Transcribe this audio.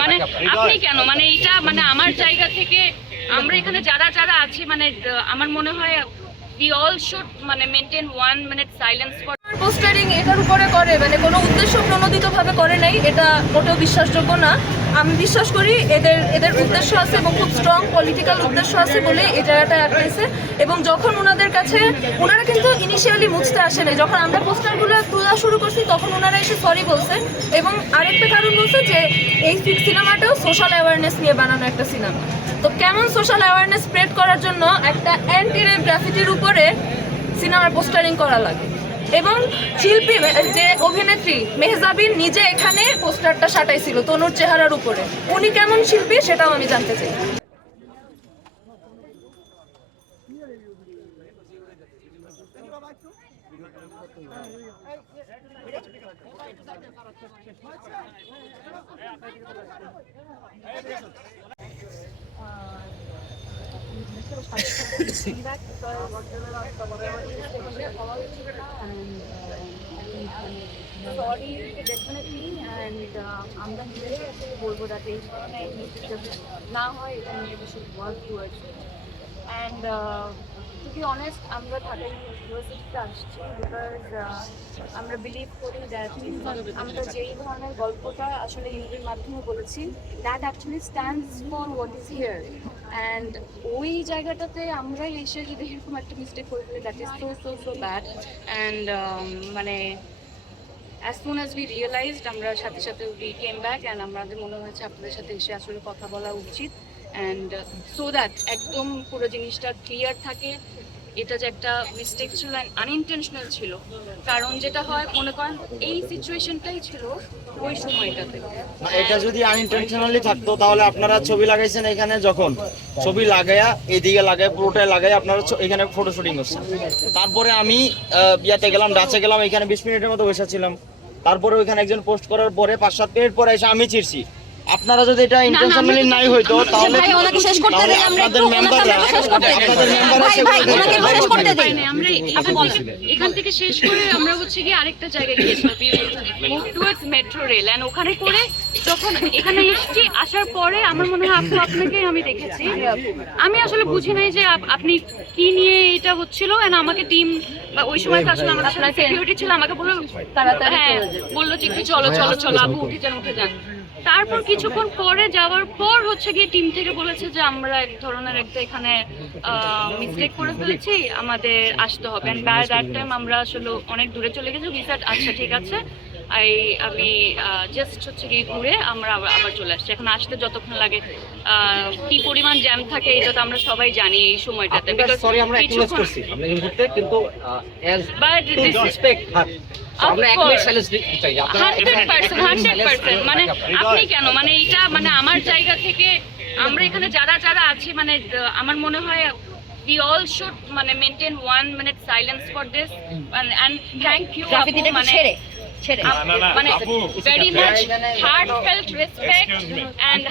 মানে আপনি কেন? মানে এটা মানে আমার জায়গা থেকে আমরা এখানে যারা যারা আছি মানে আমার মনে হয় উই অল শুড মানে maintain one minute silence for এটার উপরে করে মানে কোনো উদ্দেশ্য প্রণোদিতভাবে করে নাই, এটা মোটেও বিশ্বাসযোগ্য না। আমি বিশ্বাস করি এদের এদের উদ্দেশ্য আছে এবং খুব স্ট্রং পলিটিক্যাল উদ্দেশ্য আছে বলে এই জায়গাটা আটকেছে এবং যখন ওনাদের কাছে ওনারা কিন্তু ইনিশিয়ালি মুছতে আসে নাই। যখন আমরা পোস্টারগুলো তোলা শুরু করছি, তখন ওনারা এসে সরি বলছেন এবং আরেকটা কারণ বলছে যে, এই সিনেমাটাও সোশ্যাল অ্যাওয়ারনেস নিয়ে বানানো একটা সিনেমা। তো কেমন সোশ্যাল অ্যাওয়ারনেস স্প্রেড করার জন্য একটা অ্যান্টি রেপ গ্রাফিটির উপরে সিনেমার পোস্টারিং করা লাগে। এবং শিল্পী, যে অভিনেত্রী মেহজাবিন নিজে এখানে পোস্টারটা সাটাইছিল তনুর চেহারার উপরে। উনি কেমন শিল্পী সেটাও আমি জানতে চাই। আমরা নিজেরাই আসলে বলব যাতে না হয় এটা নিয়ে should work and to be honest আমরা ঢাকা ইউনিভার্সিটিতে আসছি বিকজ আমরা বিলিভ করি দ্যাট আমরা যেই ধরনের গল্পটা আসলে ইংরেজির মাধ্যমে বলেছি that actually stands for what is here and ওই জায়গাটাতে আমরাই এসে যদি এরকম একটা মিস্টেক করে ফেলি that is so so so bad and মানে as soon as we realized আমরা সাথে সাথে উই কেম ব্যাক অ্যান্ড আমাদের মনে হয়েছে আপনাদের সাথে এসে আসলে কথা বলা উচিত। অ্যান্ড সো দ্যাট একদম পুরো জিনিসটা ক্লিয়ার থাকে। এটা যে একটা মিস্টেক ছিল অ্যান্ড আনইনটেনশনাল ছিল। কারণ যেটা হয়, মনে করেন, এই সিচুয়েশনটাই ছিল ওই সময়টাতে। এটা যদি আনইনটেনশনালি থাকতো, তাহলে আপনারা ছবি লাগাইছেন এখানে যখন। ছবি লাগাইয়া এদিকে লাগাই পুরোটাই লাগাই আপনারা এখানে ফটো শুটিং করছেন। তারপরে আমি ইয়াতে গেলাম ডাচে গেলাম, এখানে বিশ মিনিটের মতো বসেছিলাম তারপরে ওইখানে একজন পোস্ট করার পরে পাঁচ সাত মিনিট পরে এসে আমি চিরছি আপনারা যদি এটা ইন্টেনশনালি নাই হইতো তাহলে ভাই, ওনাকে শেষ করতে দিই, আমরা আপনাদের একটু মেম্বাররা আমরা শেষ করতে মেম্বাররা ভাই, ভাই, ওনাকে শেষ করতে দিই। মানে আমরা এখান থেকে এখান থেকে শেষ করে আমরা হচ্ছে গিয়ে আরেকটা জায়গায় গিয়েছিলাম move towards metro rail and ওখানে করে যখন এখানে এসেছি আসার পরে আমার মনে হয় আপু আপনাকে আমি দেখেছি। আমি আসলে বুঝি নাই যে আপনি কি নিয়ে এটা হচ্ছিল এন্ড আমাকে টিম বা ওই সময় তো আসলে আমাদের সাথে সিকিউরিটি ছিল আমাকে বলল তাড়াতাড়ি হ্যাঁ। বলল যে একটু চলো চলো চলো আপু উঠে যান উঠে যান। তারপর কিছুক্ষণ পরে যাওয়ার পর হচ্ছে গিয়ে টিম থেকে বলেছে যে আমরা এক ধরনের একটা এখানে মিস্টেক করে ফেলেছি, আমাদের আসতে হবে। অ্যান্ড বাই দ্যাট টাইম আমরা আসলে অনেক দূরে চলে গেছি। উই আচ্ছা ঠিক আছে। আই আমি জাস্ট হচ্ছে গিয়ে ঘুরে আমরা আবার চলে আসছি। এখন আসতে যতক্ষণ লাগে আহ, কি পরিমাণ জ্যাম থাকে এটা তো আমরা সবাই জানি এই সময়টাতে সরি আমরা অ্যাকনোলেজ করছি আমরা কিন্তু as But to this respect আমরা এক মিনিট সাইলেন্স চাই আপনারা মানে আপনি কেন? মানে এটা মানে আমার জায়গা থেকে আমরা এখানে যারা যারা আছি মানে আমার মনে হয় উই অল শুড মানে maintain one minute silence for this and thank you গ্রাফিতিটা একটু ছেড়ে। ছেড়ে মানে very much heart felt respect and